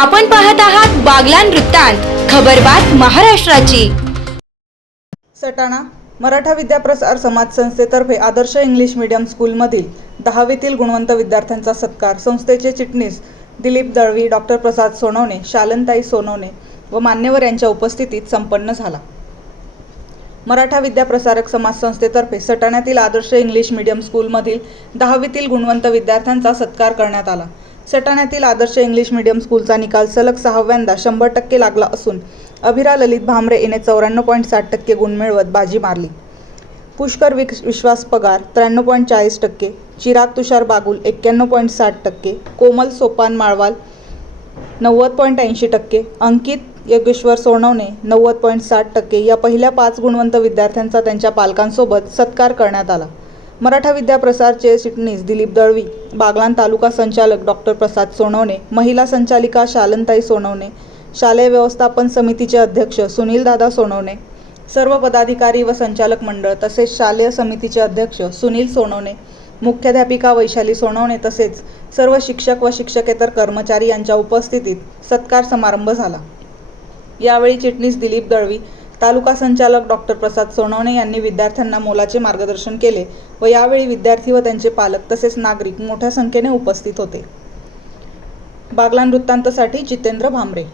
आपण पाहत आहात बागलान वृत्तांत खबरबात महाराष्ट्राची. सटाणा मराठा विद्याप्रसार समाज संस्थेतर्फे आदर्श इंग्लिश मीडियम स्कूलमधील दहावीतील गुणवंत विद्यार्थ्यांचा सत्कार संस्थेचे चिटणीस दिलीप दळवी डॉक्टर प्रसाद सोनवणे शालनताई सोनवणे व मान्यवर यांच्या उपस्थितीत संपन्न झाला. मराठा विद्याप्रसारक समाज संस्थेतर्फे सटाण्यातील आदर्श इंग्लिश मीडियम स्कूलमधील दहावीतील गुणवंत विद्यार्थ्यांचा सत्कार करण्यात आला. सटाण्यातील आदर्श इंग्लिश मीडियम स्कूलचा निकाल सलग सहाव्यांदा शंभर टक्के लागला असून अभिरा ललित भामरे हिने चौऱ्याण्णव पॉईंट साठ टक्के गुण मिळवत बाजी मारली. पुष्कर विक विश्वास पगार त्र्याण्णव पॉईंट चाळीस टक्के चिराग तुषार बागुल एक्क्याण्णव पॉईंट साठ टक्के कोमल सोपान माळवाल नव्वद पॉईंट ऐंशी टक्के अंकित योगेश्वर सोनवणे नव्वद पॉईंट साठ टक्के या पहिल्या पाच गुणवंत विद्यार्थ्यांचा त्यांच्या पालकांसोबत सत्कार करण्यात आला. मराठा विद्याप्रसारचे चिटणीस दिलीप दळवी बागलान तालुका संचालक डॉक्टर प्रसाद सोनवणे महिला संचालिका शालनताई सोनवणे शालेय व्यवस्थापन समितीचे अध्यक्ष सुनीलदादा सोनवणे सर्व पदाधिकारी व संचालक मंडळ तसेच शालेय समितीचे अध्यक्ष सुनील सोनवणे मुख्याध्यापिका वैशाली सोनवणे तसेच सर्व शिक्षक व शिक्षकेतर कर्मचारी यांच्या उपस्थितीत सत्कार समारंभ झाला. यावेळी चिटणीस दिलीप दळवी तालुका संचालक डॉक्टर प्रसाद सोनवणे यांनी विद्यार्थ्यांना मोलाचे मार्गदर्शन केले व यावेळी विद्यार्थी व त्यांचे पालक तसेच नागरिक मोठ्या संख्येने उपस्थित होते. बागलान वृत्तांतसाठी जितेंद्र भांबरे